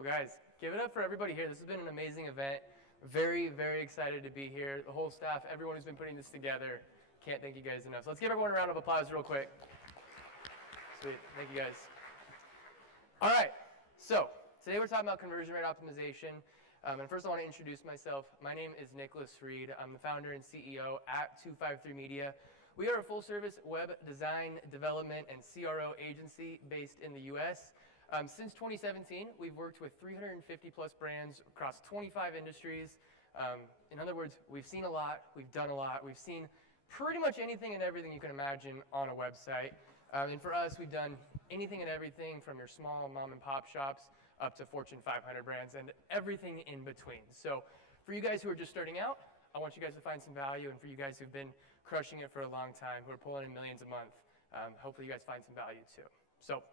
Well, guys, give it up for everybody here. This has been an amazing event. Very, very excited to be here. The whole staff, everyone who's been putting this together. Can't thank you guys enough. So let's give everyone a round of applause real quick. Sweet. Thank you, guys. All right. So today we're talking about conversion rate optimization. And first I want to introduce myself. My name is Nicholas Reed. I'm the founder and CEO at 253 Media. We are a full-service web design, development, and CRO agency based in the U.S. Since 2017, we've worked with 350-plus brands across 25 industries. In other words, we've seen a lot, we've done a lot, we've seen pretty much anything and everything you can imagine on a website. And for us, we've done anything and everything from your small mom-and-pop shops up to Fortune 500 brands and everything in between. So for you guys who are just starting out, I want you guys to find some value, and for you guys who've been crushing it for a long time, who are pulling in millions a month, hopefully you guys find some value too. So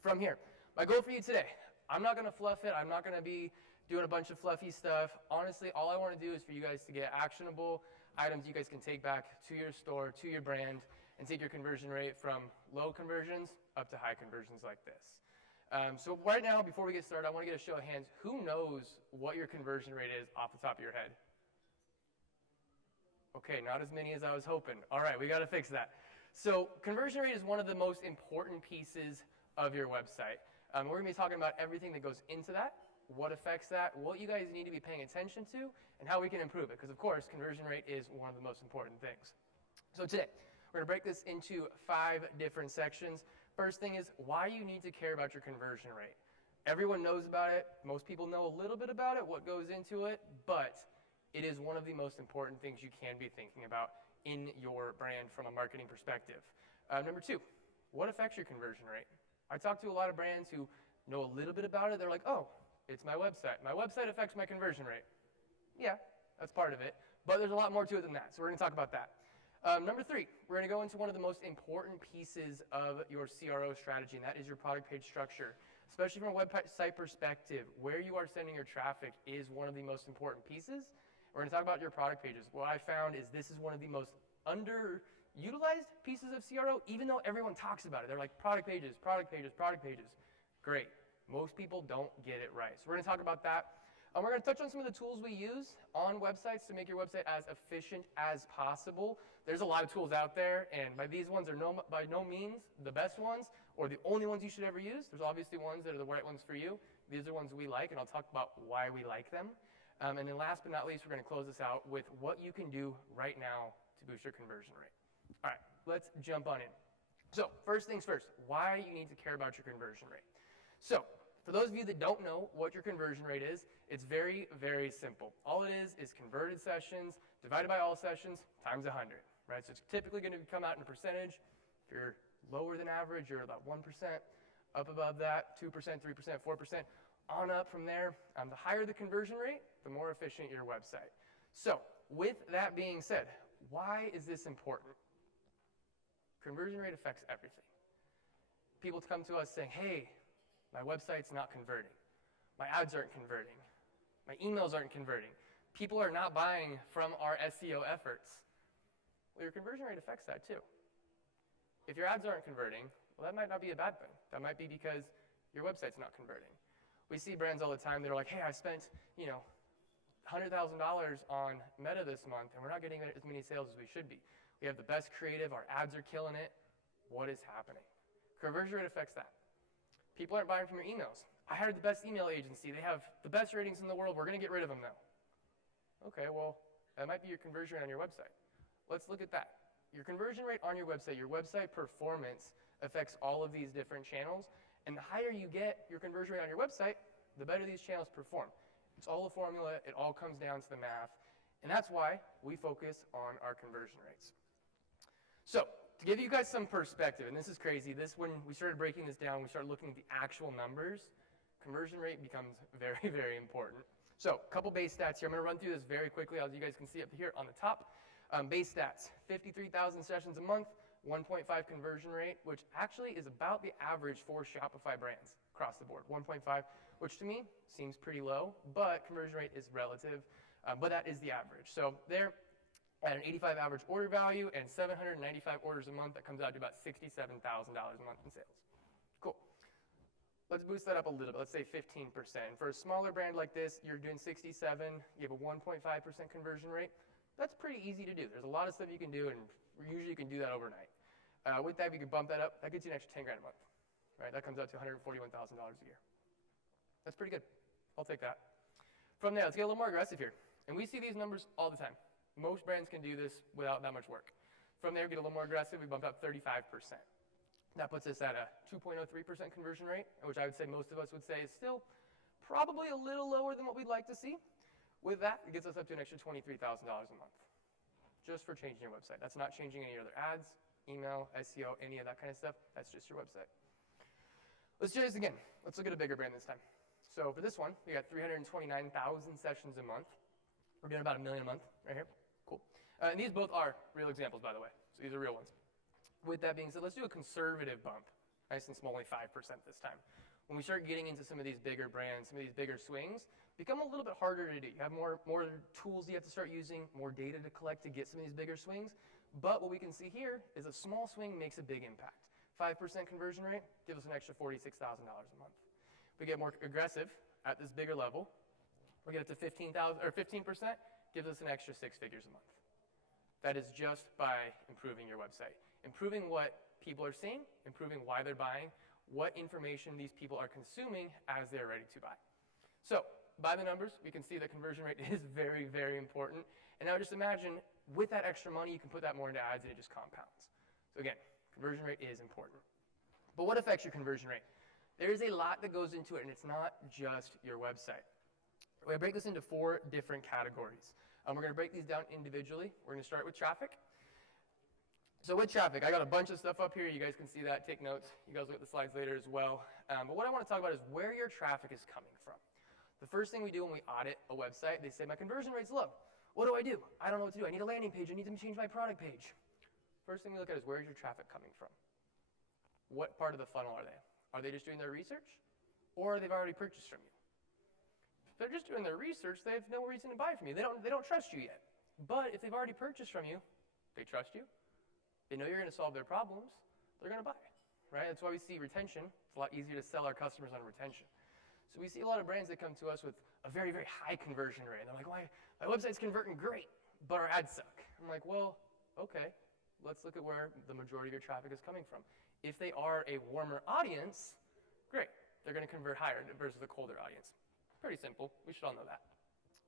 from here, my goal for you today, I'm not going to fluff it. I'm not going to be doing a bunch of fluffy stuff. Honestly, all I want to do is for you guys to get actionable items you guys can take back to your store, to your brand, and take your conversion rate from low conversions up to high conversions like this. So right now, before we get started, I want to get a show of hands. Who knows what your conversion rate is off the top of your head? Okay, not as many as I was hoping. All right, we got to fix that. So conversion rate is one of the most important pieces of your website. We're going to be talking about everything that goes into that, what affects that, what you guys need to be paying attention to, and how we can improve it. Because, of course, conversion rate is one of the most important things. So today, we're going to break this into 5 different sections. First thing is why you need to care about your conversion rate. Everyone knows about it. Most people know a little bit about it, what goes into it, but it is one of the most important things you can be thinking about in your brand from a marketing perspective. Number 2, what affects your conversion rate? I talk to a lot of brands who know a little bit about it. They're like, oh, it's my website. My website affects my conversion rate. Yeah, that's part of it. But there's a lot more to it than that, so we're going to talk about that. Number 3, we're going to go into one of the most important pieces of your CRO strategy, and that is your product page structure. Especially from a website perspective, where you are sending your traffic is one of the most important pieces. We're going to talk about your product pages. What I found is this is one of the most underutilized pieces of CRO, even though everyone talks about it. They're like, product pages, product pages, product pages. Great. Most people don't get it right. So we're going to talk about that. We're going to touch on some of the tools we use on websites to make your website as efficient as possible. There's a lot of tools out there, and these ones are by no means the best ones or the only ones you should ever use. There's obviously ones that are the right ones for you. These are ones we like, and I'll talk about why we like them. And then last but not least, we're going to close this out with what you can do right now to boost your conversion rate. All right, let's jump on in. So first things first, why you need to care about your conversion rate. So for those of you that don't know what your conversion rate is, it's very, very simple. All it is converted sessions divided by all sessions times 100, right? So it's typically going to come out in a percentage. If you're lower than average, you're about 1%. Up above that, 2%, 3%, 4%. On up from there, the higher the conversion rate, the more efficient your website. So with that being said, why is this important? Conversion rate affects everything. People come to us saying, hey, my website's not converting. My ads aren't converting. My emails aren't converting. People are not buying from our SEO efforts. Well, your conversion rate affects that too. If your ads aren't converting, well, that might not be a bad thing. That might be because your website's not converting. We see brands all the time that are like, hey, I spent, $100,000 on Meta this month, and we're not getting as many sales as we should be. We have the best creative. Our ads are killing it. What is happening? Conversion rate affects that. People aren't buying from your emails. I hired the best email agency. They have the best ratings in the world. We're going to get rid of them now. Okay, well, that might be your conversion rate on your website. Let's look at that. Your conversion rate on your website performance affects all of these different channels. And the higher you get your conversion rate on your website, the better these channels perform. It's all a formula. It all comes down to the math. And that's why we focus on our conversion rates. So to give you guys some perspective, and this is crazy, when we started breaking this down, we started looking at the actual numbers, conversion rate becomes very, very important. So a couple base stats here. I'm going to run through this very quickly, as you guys can see up here on the top. Base stats, 53,000 sessions a month, 1.5 conversion rate, which actually is about the average for Shopify brands across the board. 1.5, which to me seems pretty low, but conversion rate is relative, but that is the average. So there, at an 85 average order value and 795 orders a month, that comes out to about $67,000 a month in sales. Cool. Let's boost that up a little bit. Let's say 15%. For a smaller brand like this, you're doing 67, you have a 1.5% conversion rate. That's pretty easy to do. There's a lot of stuff you can do, and usually you can do that overnight. With that, we can bump that up. That gets you an extra 10 grand a month, right? That comes out to $141,000 a year. That's pretty good. I'll take that. From there, let's get a little more aggressive here. And we see these numbers all the time. Most brands can do this without that much work. From there, we get a little more aggressive. We bumped up 35%. That puts us at a 2.03% conversion rate, which I would say most of us would say is still probably a little lower than what we'd like to see. With that, it gets us up to an extra $23,000 a month just for changing your website. That's not changing any other ads, email, SEO, any of that kind of stuff. That's just your website. Let's do this again. Let's look at a bigger brand this time. So for this one, we got 329,000 sessions a month. We're doing about $1 million a month right here. Cool. And these both are real examples, by the way. So these are real ones. With that being said, let's do a conservative bump, nice and small, only 5% this time. When we start getting into some of these bigger brands, some of these bigger swings, become a little bit harder to do. You have more tools you have to start using, more data to collect to get some of these bigger swings. But what we can see here is a small swing makes a big impact. 5% conversion rate gives us an extra $46,000 a month. If we get more aggressive at this bigger level, we get up to 15% gives us an extra 6 figures a month. That is just by improving your website. Improving what people are seeing, improving why they're buying, what information these people are consuming as they're ready to buy. So, by the numbers, we can see the conversion rate is very, very important. And now just imagine, with that extra money, you can put that more into ads and it just compounds. So again, conversion rate is important. But what affects your conversion rate? There's a lot that goes into it, and it's not just your website. We're going to break this into 4 different categories. We're going to break these down individually. We're going to start with traffic. So with traffic, I got a bunch of stuff up here. You guys can see that. Take notes. You guys look at the slides later as well. But what I want to talk about is where your traffic is coming from. The first thing we do when we audit a website, they say, my conversion rate's low. What do? I don't know what to do. I need a landing page. I need to change my product page. First thing we look at is where's your traffic coming from? What part of the funnel are they? Are they just doing their research? Or they've already purchased from you? If they're just doing their research, they have no reason to buy from you. They don't trust you yet. But if they've already purchased from you, they trust you. They know you're going to solve their problems, they're going to buy, right? That's why we see retention. It's a lot easier to sell our customers on retention. So we see a lot of brands that come to us with a very, very high conversion rate. And they're like, my website's converting great, but our ads suck. I'm like, well, okay, let's look at where the majority of your traffic is coming from. If they are a warmer audience, great. They're going to convert higher versus a colder audience. Pretty simple. We should all know that.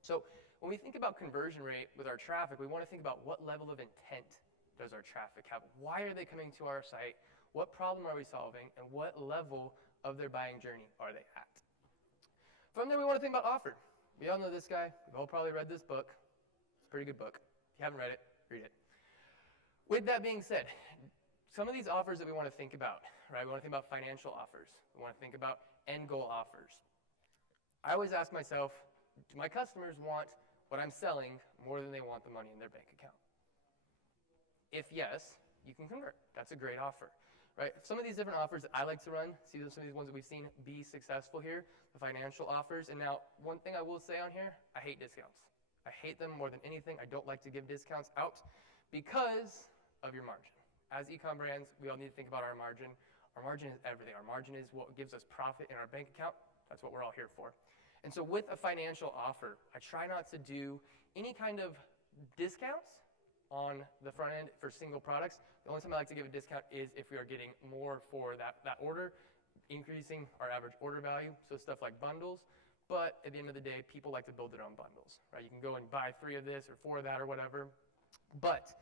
So when we think about conversion rate with our traffic, we want to think about what level of intent does our traffic have? Why are they coming to our site? What problem are we solving? And what level of their buying journey are they at? From there, we want to think about offer. We all know this guy. We've all probably read this book. It's a pretty good book. If you haven't read it, read it. With that being said, some of these offers that we want to think about, right? We want to think about financial offers. We want to think about end goal offers. I always ask myself, do my customers want what I'm selling more than they want the money in their bank account? If yes, you can convert. That's a great offer, right? Some of these different offers that I like to run, see some of these ones that we've seen be successful here, the financial offers. And now, one thing I will say on here, I hate discounts. I hate them more than anything. I don't like to give discounts out because of your margin. As e-com brands, we all need to think about our margin. Our margin is everything. Our margin is what gives us profit in our bank account. That's what we're all here for. And so with a financial offer, I try not to do any kind of discounts on the front end for single products. The only time I like to give a discount is if we are getting more for that order, increasing our average order value, so stuff like bundles. But at the end of the day, people like to build their own bundles, right? You can go and buy 3 of this or 4 of that or whatever. But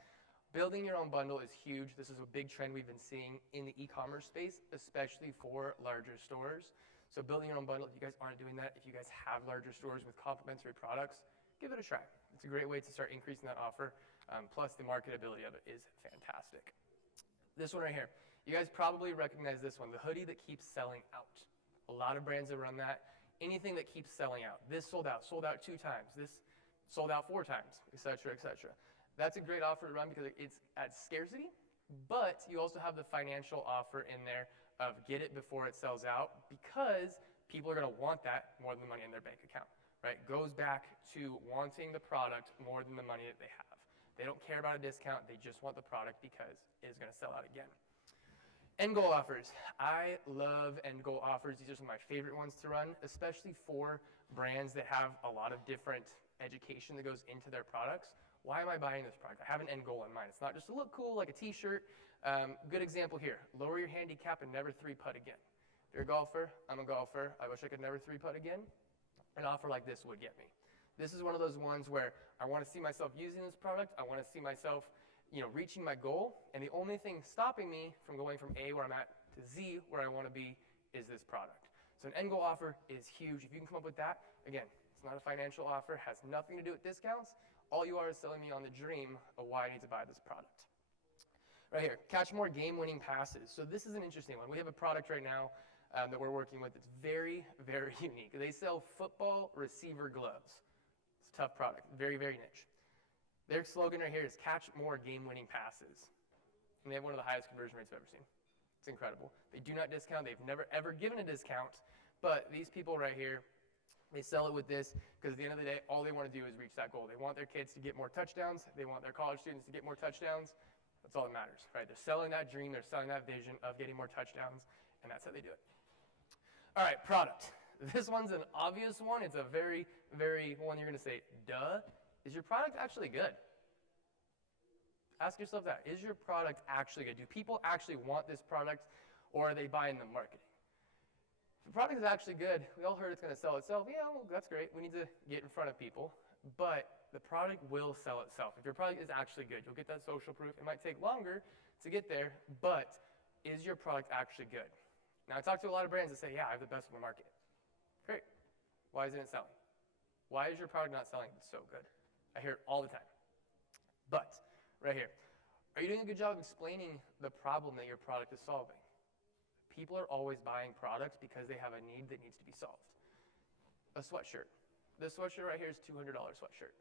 building your own bundle is huge. This is a big trend we've been seeing in the e-commerce space, especially for larger stores. So building your own bundle, if you guys aren't doing that, if you guys have larger stores with complementary products, give it a try. It's a great way to start increasing that offer. Plus, the marketability of it is fantastic. This one right here. You guys probably recognize this one, the hoodie that keeps selling out. A lot of brands that run that. Anything that keeps selling out. This sold out 2 times. This sold out 4 times, et cetera, et cetera. That's a great offer to run because it's at scarcity, but you also have the financial offer in there of get it before it sells out because people are going to want that more than the money in their bank account, right? Goes back to wanting the product more than the money that they have. They don't care about a discount. They just want the product because it is going to sell out again. End goal offers. I love end goal offers. These are some of my favorite ones to run, especially for brands that have a lot of different education that goes into their products. Why am I buying this product? I have an end goal in mind. It's not just to look cool like a t-shirt. Good example here. Lower your handicap and never 3-putt again. If you're a golfer, I'm a golfer. I wish I could never 3-putt again. An offer like this would get me. This is one of those ones where I want to see myself using this product. I want to see myself reaching my goal, and the only thing stopping me from going from A, where I'm at, to Z, where I want to be, is this product. So an end goal offer is huge. If you can come up with that, again, it's not a financial offer, has nothing to do with discounts. All you are is selling me on the dream of why I need to buy this product. Right here, catch more game-winning passes. So this is an interesting one. We have a product right now that we're working with that's very, very unique. They sell football receiver gloves. It's a tough product, very, very niche. Their slogan right here is catch more game-winning passes. And they have one of the highest conversion rates I've ever seen. It's incredible. They do not discount. They've never, ever given a discount. But these people right here, they sell it with this because at the end of the day, all they want to do is reach that goal. They want their kids to get more touchdowns. They want their college students to get more touchdowns. That's all that matters, right? They're selling that dream. They're selling that vision of getting more touchdowns, and that's how they do it. All right, product. This one's an obvious one. It's a very, very one you're going to say, duh. Is your product actually good? Ask yourself that. Is your product actually good? Do people actually want this product, or are they buying the marketing? If the product is actually good, we all heard it's going to sell itself. Yeah, well, that's great. We need to get in front of people. But the product will sell itself. If your product is actually good, you'll get that social proof. It might take longer to get there, but is your product actually good? Now, I talk to a lot of brands that say, yeah, I have the best in the market. Great. Why isn't it selling? Why is your product not selling if it's so good? I hear it all the time. But, right here, are you doing a good job of explaining the problem that your product is solving? People are always buying products because they have a need that needs to be solved. A sweatshirt. This sweatshirt right here is a $200 sweatshirt.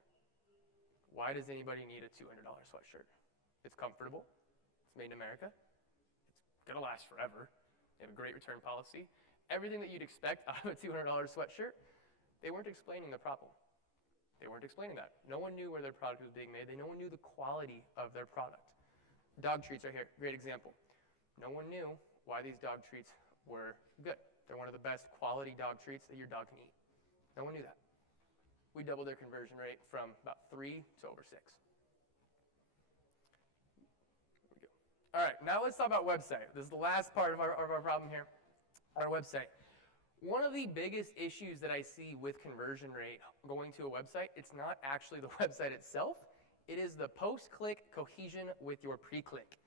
Why does anybody need a $200 sweatshirt? It's comfortable. It's made in America. It's going to last forever. They have a great return policy. Everything that you'd expect out of a $200 sweatshirt, they weren't explaining the problem. They weren't explaining that. No one knew where their product was being made. No one knew the quality of their product. Dog treats right here, great example. No one knew why these dog treats were good. They're one of the best quality dog treats that your dog can eat. No one knew that. We doubled their conversion rate from about 3 to over 6. There we go. All right, now let's talk about website. This is the last part of our problem here, our website. One of the biggest issues that I see with conversion rate going to a website, it's not actually the website itself. It is the post-click cohesion with your pre-click.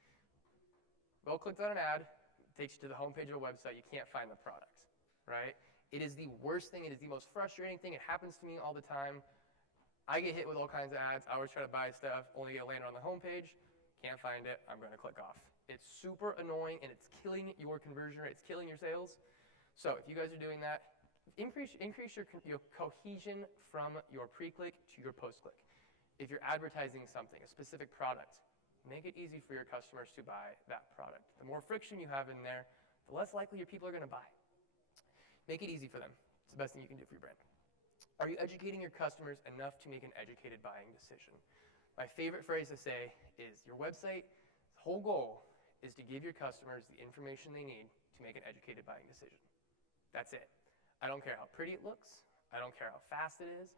Well, clicked on an ad, it takes you to the homepage of a website. You can't find the product, right? It is the worst thing. It is the most frustrating thing. It happens to me all the time. I get hit with all kinds of ads. I always try to buy stuff, only get landed on the homepage. Can't find it. I'm going to click off. It's super annoying, and it's killing your conversion rate. It's killing your sales. So if you guys are doing that, increase your cohesion from your pre-click to your post-click. If you're advertising something, a specific product, make it easy for your customers to buy that product. The more friction you have in there, the less likely your people are going to buy. Make it easy for them. It's the best thing you can do for your brand. Are you educating your customers enough to make an educated buying decision? My favorite phrase to say is your website's whole goal is to give your customers the information they need to make an educated buying decision. That's it. I don't care how pretty it looks. I don't care how fast it is.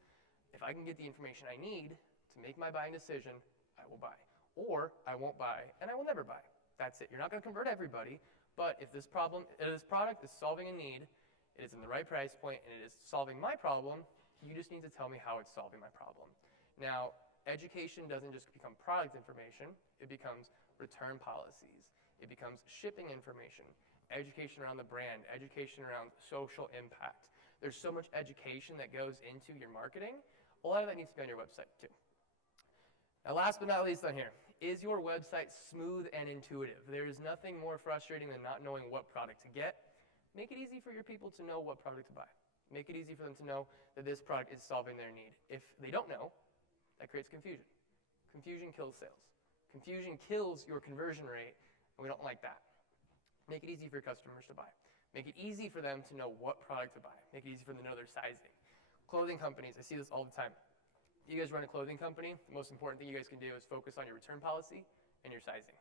If I can get the information I need to make my buying decision, I will buy. Or I won't buy, and I will never buy. That's it. You're not going to convert everybody, but if this product is solving a need, it is in the right price point, and it is solving my problem, you just need to tell me how it's solving my problem. Now, education doesn't just become product information. It becomes return policies. It becomes shipping information. Education around the brand, education around social impact. There's so much education that goes into your marketing. A lot of that needs to be on your website too. Now last but not least on here, is your website smooth and intuitive? There is nothing more frustrating than not knowing what product to get. Make it easy for your people to know what product to buy. Make it easy for them to know that this product is solving their need. If they don't know, that creates confusion. Confusion kills sales. Confusion kills your conversion rate, and we don't like that. Make it easy for your customers to buy. Make it easy for them to know what product to buy. Make it easy for them to know their sizing. Clothing companies, I see this all the time. You guys run a clothing company, the most important thing you guys can do is focus on your return policy and your sizing.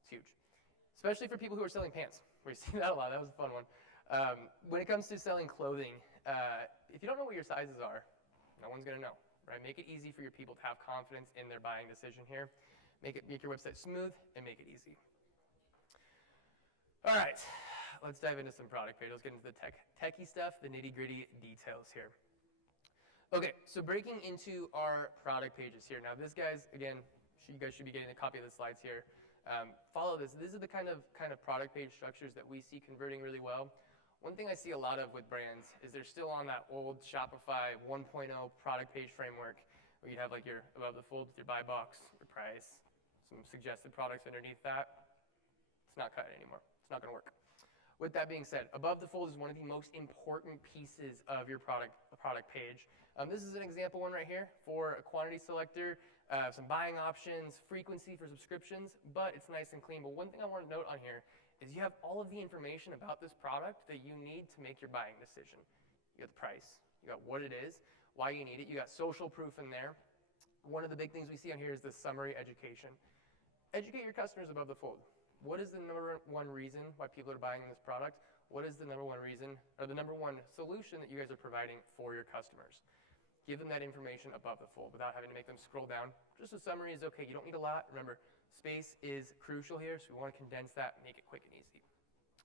It's huge. especially for people who are selling pants. We see that a lot. That was a fun one. When it comes to selling clothing, if you don't know what your sizes are, no one's going to know, right? Make it easy for your people to have confidence in their buying decision here. Make your website smooth and make it easy. All right, let's dive into some product page. Let's get into the techie stuff, the nitty-gritty details here. Okay, so breaking into our product pages here. Now, this, guys, again, you guys should be getting a copy of the slides here. Follow this. These are the kind of product page structures that we see converting really well. One thing I see a lot of with brands is they're still on that old Shopify 1.0 product page framework where you have like your above the fold with your buy box, your price, some suggested products underneath that. It's not cutting anymore. It's not going to work. With that being said, above the fold is one of the most important pieces of your product page. This is an example one right here for a quantity selector, some buying options, frequency for subscriptions, but it's nice and clean. But one thing I want to note on here is you have all of the information about this product that you need to make your buying decision. You got the price, you got what it is, why you need it, you got social proof in there. One of the big things we see on here is the summary education. Educate your customers above the fold. What is the number one reason why people are buying this product? What is the number one reason, or the number one solution that you guys are providing for your customers? Give them that information above the fold without having to make them scroll down. Just a summary is okay. You don't need a lot. Remember, space is crucial here, so we want to condense that, make it quick and easy.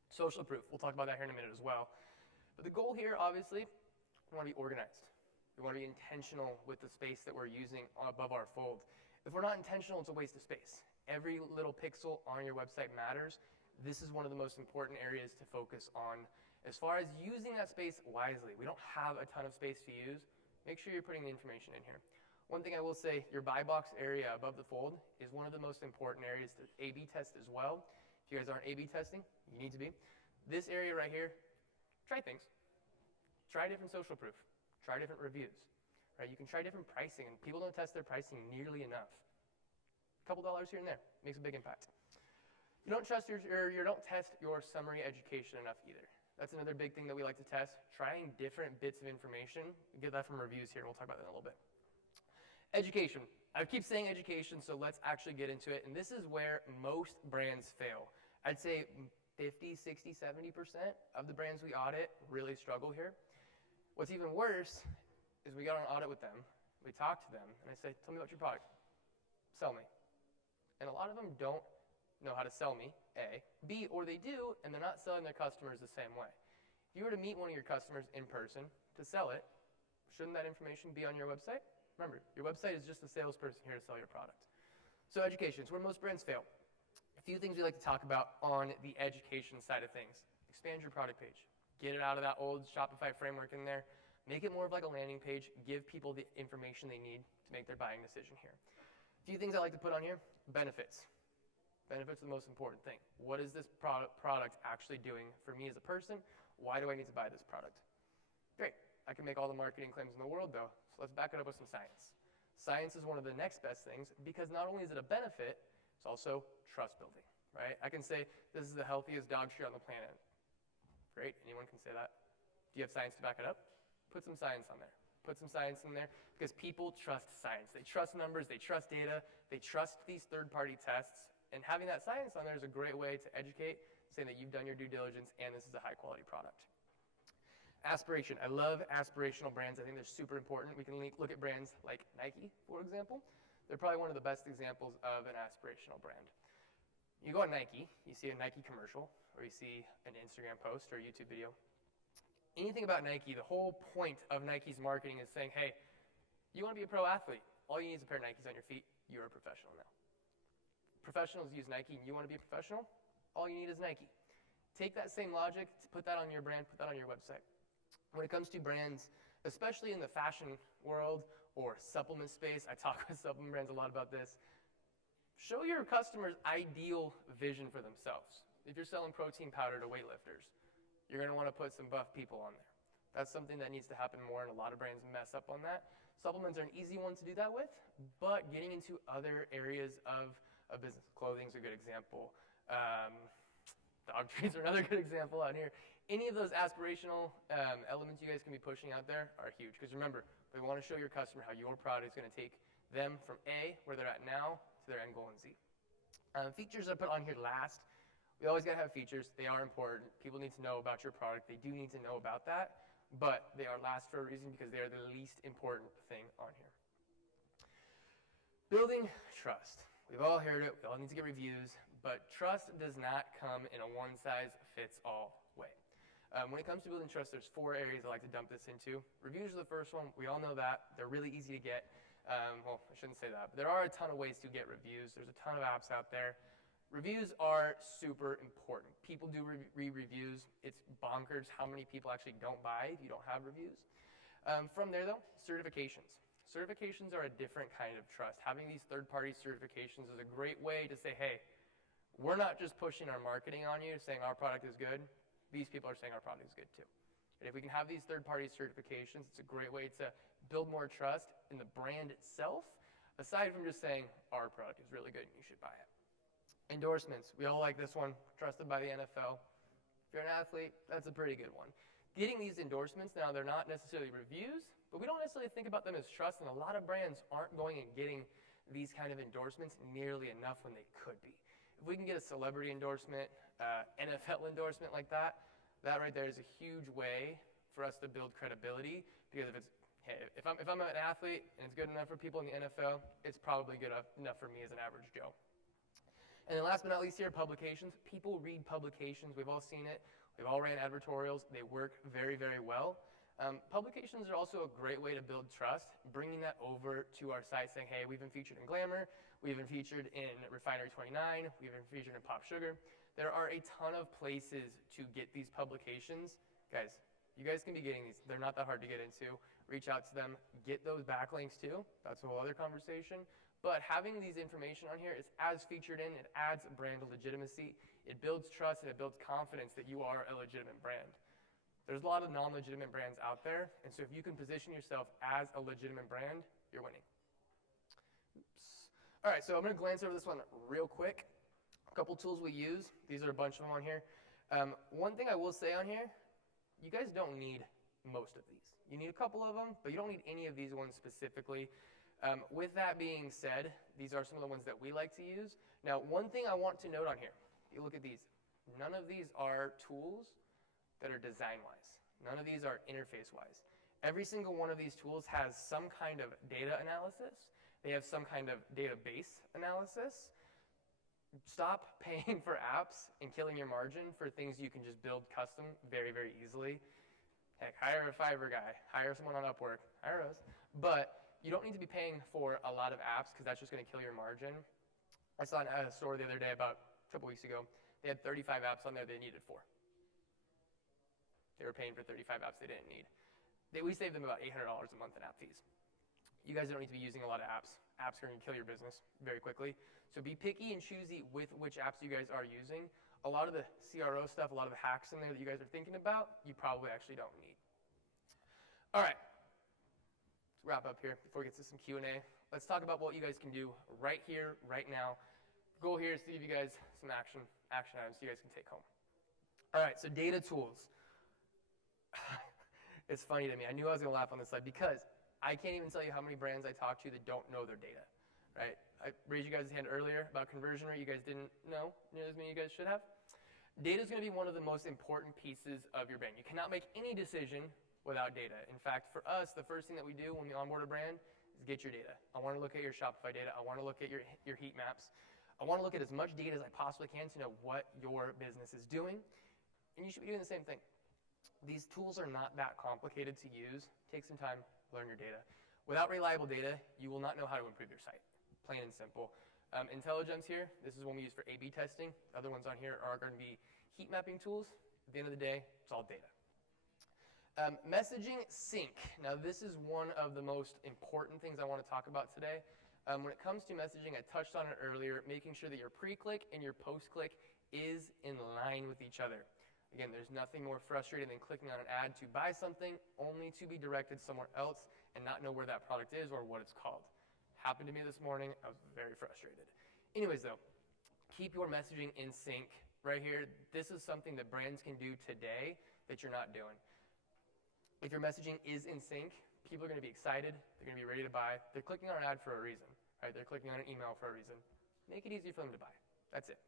Social proof. We'll talk about that here in a minute as well. But the goal here, obviously, we want to be organized. We want to be intentional with the space that we're using above our fold. If we're not intentional, it's a waste of space. Every little pixel on your website matters. This is one of the most important areas to focus on. As far as using that space wisely, we don't have a ton of space to use. Make sure you're putting the information in here. One thing I will say, your buy box area above the fold is one of the most important areas to A/B test as well. If you guys aren't A/B testing, you need to be. This area right here, try things. Try different social proof. Try different reviews. Right? You can try different pricing, and people don't test their pricing nearly enough. A couple dollars here and there makes a big impact. You don't test your summary education enough either. That's another big thing that we like to test. Trying different bits of information. We get that from reviews here, and we'll talk about that in a little bit. Education. I keep saying education, so let's actually get into it. And this is where most brands fail. I'd say 50, 60, 70% of the brands we audit really struggle here. What's even worse is we got on an audit with them, we talk to them, and I say, tell me about your product. Sell me. And a lot of them don't know how to sell me, A. B, or they do, and they're not selling their customers the same way. If you were to meet one of your customers in person to sell it, shouldn't that information be on your website? Remember, your website is just a salesperson here to sell your product. So education is where most brands fail. A few things we like to talk about on the education side of things. Expand your product page. Get it out of that old Shopify framework in there. Make it more of like a landing page. Give people the information they need to make their buying decision here. A few things I like to put on here. Benefits. Benefits are the most important thing. What is this product actually doing for me as a person? Why do I need to buy this product? Great. I can make all the marketing claims in the world, though, so let's back it up with some science. Science is one of the next best things because not only is it a benefit, it's also trust building, right? I can say this is the healthiest dog treat on the planet. Great. Anyone can say that. Do you have science to back it up? Put some science on there. Put some science in there because people trust science. They trust numbers. They trust data. They trust these third-party tests. And having that science on there is a great way to educate, saying that you've done your due diligence and this is a high-quality product. Aspiration. I love aspirational brands. I think they're super important. We can look at brands like Nike, for example. They're probably one of the best examples of an aspirational brand. You go on Nike, you see a Nike commercial, or you see an Instagram post or a YouTube video. Anything about Nike, the whole point of Nike's marketing is saying, hey, you want to be a pro athlete. All you need is a pair of Nikes on your feet. You're a professional now. Professionals use Nike, and you want to be a professional? All you need is Nike. Take that same logic, put that on your brand, put that on your website. When it comes to brands, especially in the fashion world or supplement space, I talk with supplement brands a lot about this. Show your customers ideal vision for themselves. If you're selling protein powder to weightlifters, you're going to want to put some buff people on there. That's something that needs to happen more, and a lot of brands mess up on that. Supplements are an easy one to do that with, but getting into other areas of business. Clothing's a good example. Dog treats are another good example out here. Any of those aspirational elements you guys can be pushing out there are huge. Because remember, we want to show your customer how your product is going to take them from A, where they're at now, to their end goal in Z. Features I put on here last. We always got to have features. They are important. People need to know about your product. They do need to know about that, but they are last for a reason because they are the least important thing on here. Building trust. We've all heard it. We all need to get reviews, but trust does not come in a one-size-fits-all way. When it comes to building trust, there's 4 areas I like to dump this into. Reviews are the first one. We all know that. They're really easy to get. Well, I shouldn't say that, but there are a ton of ways to get reviews. There's a ton of apps out there. Reviews are super important. People do read reviews. It's bonkers how many people actually don't buy if you don't have reviews. From there, though, certifications. Certifications are a different kind of trust. Having these third-party certifications is a great way to say, hey, we're not just pushing our marketing on you, saying our product is good. These people are saying our product is good too. And if we can have these third-party certifications, it's a great way to build more trust in the brand itself, aside from just saying our product is really good and you should buy it. Endorsements. We all like this one, trusted by the NFL. If you're an athlete, that's a pretty good one. Getting these endorsements, now they're not necessarily reviews, but we don't necessarily think about them as trust, and a lot of brands aren't going and getting these kind of endorsements nearly enough when they could be. If we can get a celebrity endorsement, NFL endorsement like that, that right there is a huge way for us to build credibility, because if I'm an athlete and it's good enough for people in the NFL, it's probably good enough for me as an average Joe. And then last but not least here, publications. People read publications. We've all seen it. We've all ran advertorials. They work very, very well. Publications are also a great way to build trust, bringing that over to our site saying, hey, we've been featured in Glamour, we've been featured in Refinery 29, we've been featured in Pop Sugar. There are a ton of places to get these publications. Guys, you guys can be getting these. They're not that hard to get into. Reach out to them. Get those backlinks too. That's a whole other conversation. But having these information on here is as featured in, it adds brand legitimacy. It builds trust and it builds confidence that you are a legitimate brand. There's a lot of non-legitimate brands out there, and so if you can position yourself as a legitimate brand, you're winning. Oops. All right, so I'm going to glance over this one real quick. A couple tools we use. These are a bunch of them on here. One thing I will say on here, you guys don't need most of these. You need a couple of them, but you don't need any of these ones specifically. With that being said, these are some of the ones that we like to use. Now, one thing I want to note on here, you look at these. None of these are tools that are design-wise. None of these are interface-wise. Every single one of these tools has some kind of data analysis. They have some kind of database analysis. Stop paying for apps and killing your margin for things you can just build custom very, very easily. Heck, hire a Fiverr guy, hire someone on Upwork, hire us. But you don't need to be paying for a lot of apps because that's just going to kill your margin. I saw a store the other day about a couple weeks ago. They had 35 apps on there they needed 4. They were paying for 35 apps they didn't need. We saved them about $800 a month in app fees. You guys don't need to be using a lot of apps. Apps are going to kill your business very quickly. So be picky and choosy with which apps you guys are using. A lot of the CRO stuff, a lot of the hacks in there that you guys are thinking about, you probably actually don't need. All right, let's wrap up here before we get to some Q&A. Let's talk about what you guys can do right here, right now. The goal here is to give you guys some action items you guys can take home. All right, so data tools. It's funny to me. I knew I was going to laugh on this slide because I can't even tell you how many brands I talk to that don't know their data, right? I raised you guys' hand earlier about conversion rate. You guys didn't know nearly as many you guys should have. Data is going to be one of the most important pieces of your brand. You cannot make any decision without data. In fact, for us, the first thing that we do when we onboard a brand is get your data. I want to look at your Shopify data. I want to look at your heat maps. I want to look at as much data as I possibly can to know what your business is doing. And you should be doing the same thing. These tools are not that complicated to use. Take some time, learn your data. Without reliable data, you will not know how to improve your site. Plain and simple. IntelliGems here, this is one we use for A/B testing. Other ones on here are going to be heat mapping tools. At the end of the day, it's all data. Messaging sync. Now, this is one of the most important things I want to talk about today. When it comes to messaging, I touched on it earlier, making sure that your pre-click and your post-click is in line with each other. Again, there's nothing more frustrating than clicking on an ad to buy something only to be directed somewhere else and not know where that product is or what it's called. Happened to me this morning. I was very frustrated. Anyways, though, keep your messaging in sync. Right here, this is something that brands can do today that you're not doing. If your messaging is in sync, people are going to be excited. They're going to be ready to buy. They're clicking on an ad for a reason, right? They're clicking on an email for a reason. Make it easy for them to buy. That's it.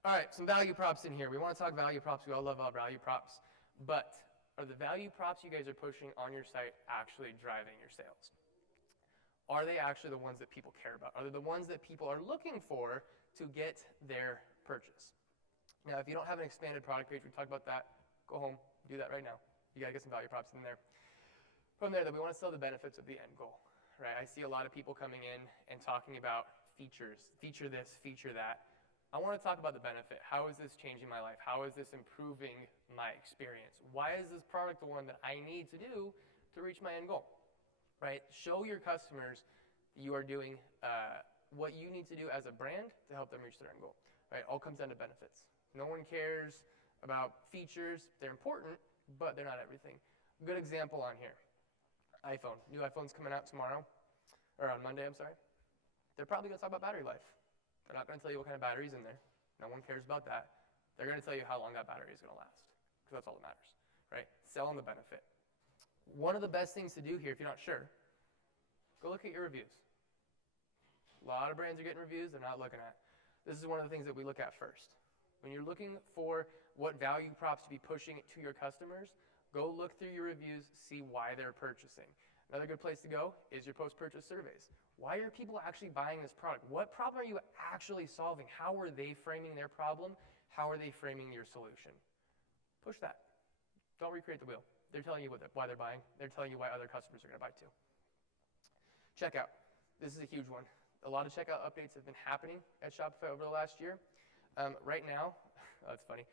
All right, some value props in here. We want to talk value props. We all love our value props. But are the value props you guys are pushing on your site actually driving your sales? Are they actually the ones that people care about? Are they the ones that people are looking for to get their purchase? Now, if you don't have an expanded product page, we talked about that. Go home, do that right now. You got to get some value props in there. From there, we want to sell the benefits of the end goal, right? I see a lot of people coming in and talking about features, feature this, feature that. I want to talk about the benefit. How is this changing my life? How is this improving my experience? Why is this product the one that I need to do to reach my end goal, right? Show your customers that you are doing what you need to do as a brand to help them reach their end goal, right? All comes down to benefits. No one cares about features. They're important, but they're not everything. A good example on here, iPhone. New iPhone's coming out tomorrow, or on Monday, I'm sorry. They're probably going to talk about battery life. They're not going to tell you what kind of battery's in there. No one cares about that. They're going to tell you how long that battery is going to last, because that's all that matters, right? Sell on the benefit. One of the best things to do here, if you're not sure, go look at your reviews. A lot of brands are getting reviews they're not looking at. This is one of the things that we look at first. When you're looking for what value props to be pushing to your customers, go look through your reviews, see why they're purchasing. Another good place to go is your post-purchase surveys. Why are people actually buying this product? What problem are you actually solving? How are they framing their problem? How are they framing your solution? Push that. Don't recreate the wheel. They're telling you why they're buying. They're telling you why other customers are going to buy too. Checkout. This is a huge one. A lot of checkout updates have been happening at Shopify over the last year. Right now, that's funny.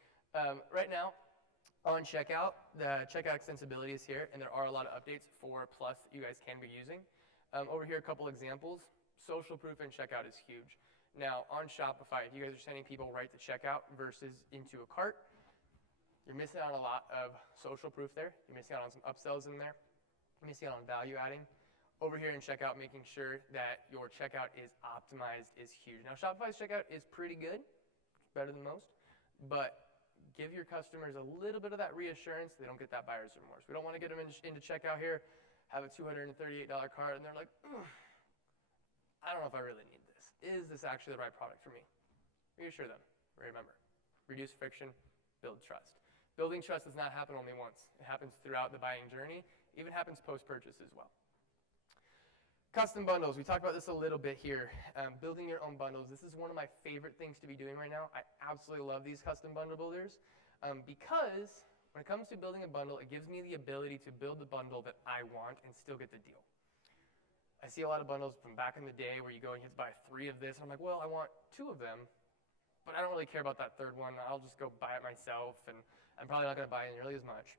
Right now, on checkout, the checkout extensibility is here, and there are a lot of updates for Plus that you guys can be using. Over here, a couple examples. Social proof in checkout is huge. Now, on Shopify, if you guys are sending people right to checkout versus into a cart, you're missing out on a lot of social proof there. You're missing out on some upsells in there. You're missing out on value adding. Over here in checkout, making sure that your checkout is optimized is huge. Now, Shopify's checkout is pretty good. It's better than most. But give your customers a little bit of that reassurance so they don't get that buyer's remorse. We don't want to get them into checkout here, have a $238 cart, and they're like, I don't know if I really need this. Is this actually the right product for me? Reassure them. Remember, reduce friction, build trust. Building trust does not happen only once. It happens throughout the buying journey. It even happens post-purchase as well. Custom bundles. We talked about this a little bit here. Building your own bundles. This is one of my favorite things to be doing right now. I absolutely love these custom bundle builders because when it comes to building a bundle, it gives me the ability to build the bundle that I want and still get the deal. I see a lot of bundles from back in the day where you go and you have to buy 3 of this. And I'm like, well, I want 2 of them, but I don't really care about that 3rd one. I'll just go buy it myself, and I'm probably not going to buy nearly as much.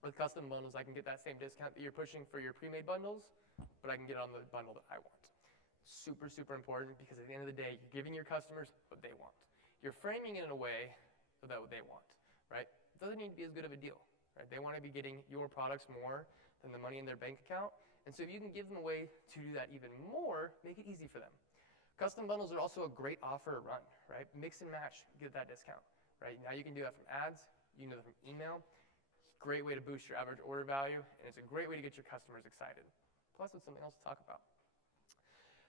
With custom bundles, I can get that same discount that you're pushing for your pre-made bundles, but I can get it on the bundle that I want. Super, super important because at the end of the day, you're giving your customers what they want. You're framing it in a way that what they want, right? It doesn't need to be as good of a deal, right? They want to be getting your products more than the money in their bank account. And so if you can give them a way to do that even more, make it easy for them. Custom bundles are also a great offer to run, right? Mix and match, get that discount, right? Now you can do that from ads, you can do that from email. Great way to boost your average order value, and it's a great way to get your customers excited. Plus, it's something else to talk about.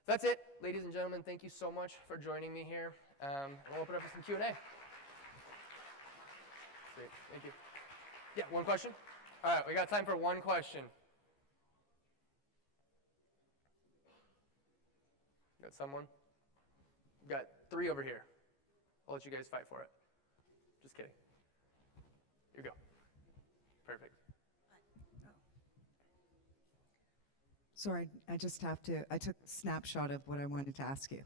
That's it, ladies and gentlemen. Thank you so much for joining me here. We'll open up for some Q&A. Great, thank you. Yeah, one question? All right, we got time for one question. Got someone? Got 3 over here. I'll let you guys fight for it. Just kidding. Here you go. Perfect. Sorry, I took a snapshot of what I wanted to ask you.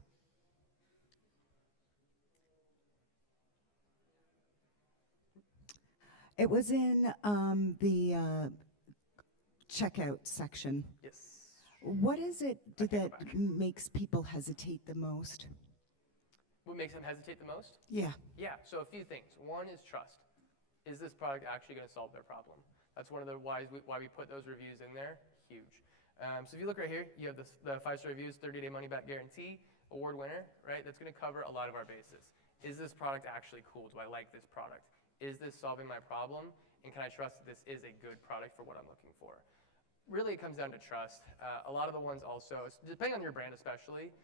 It was in the checkout section. Yes. What is it that makes people hesitate the most? What makes them hesitate the most? Yeah. Yeah, so a few things. One is trust. Is this product actually going to solve their problem? That's one of the why we put those reviews in there. Huge. So if you look right here, you have the 5-star reviews, 30-day money-back guarantee, award winner, right? That's going to cover a lot of our bases. Is this product actually cool? Do I like this product? Is this solving my problem? And can I trust that this is a good product for what I'm looking for? Really, it comes down to trust. A lot of the ones also, depending on your brand especially,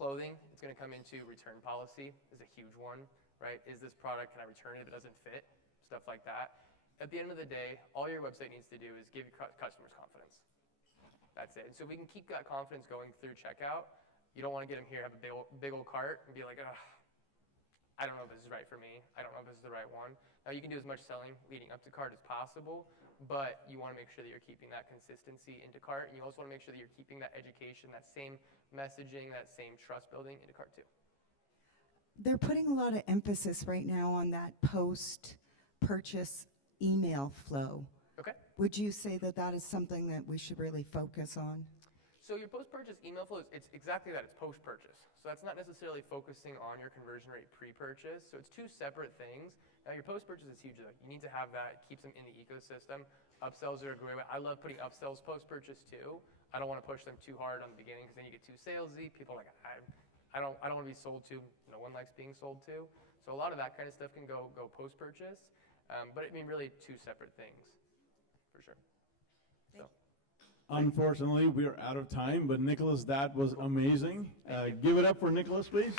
clothing, it's going to come into return policy is a huge one, right? Is this product, can I return it if it doesn't fit? Stuff like that. At the end of the day, all your website needs to do is give your customers confidence. That's it. And so if we can keep that confidence going through checkout, you don't want to get them here, have a big old cart, and be like, ugh, I don't know if this is right for me. I don't know if this is the right one. Now, you can do as much selling leading up to cart as possible, but you want to make sure that you're keeping that consistency into cart, and you also want to make sure that you're keeping that education, that same messaging, that same trust building into cart too. They're putting a lot of emphasis right now on that post-purchase email flow. Okay. Would you say that that is something that we should really focus on? So your post-purchase email flow, it's exactly that. It's post-purchase. So that's not necessarily focusing on your conversion rate pre-purchase. So it's two separate things. Now your post-purchase is huge. Like, you need to have that. It keeps them in the ecosystem. Upsells are a great way. I love putting upsells post-purchase too. I don't want to push them too hard on the beginning because then you get too salesy. People are like, I don't want to be sold to. No one likes being sold to. So a lot of that kind of stuff can go post-purchase. But I mean, really two separate things, for sure. So. Unfortunately, we are out of time, but Nicholas, that was amazing. Give it up for Nicholas, please.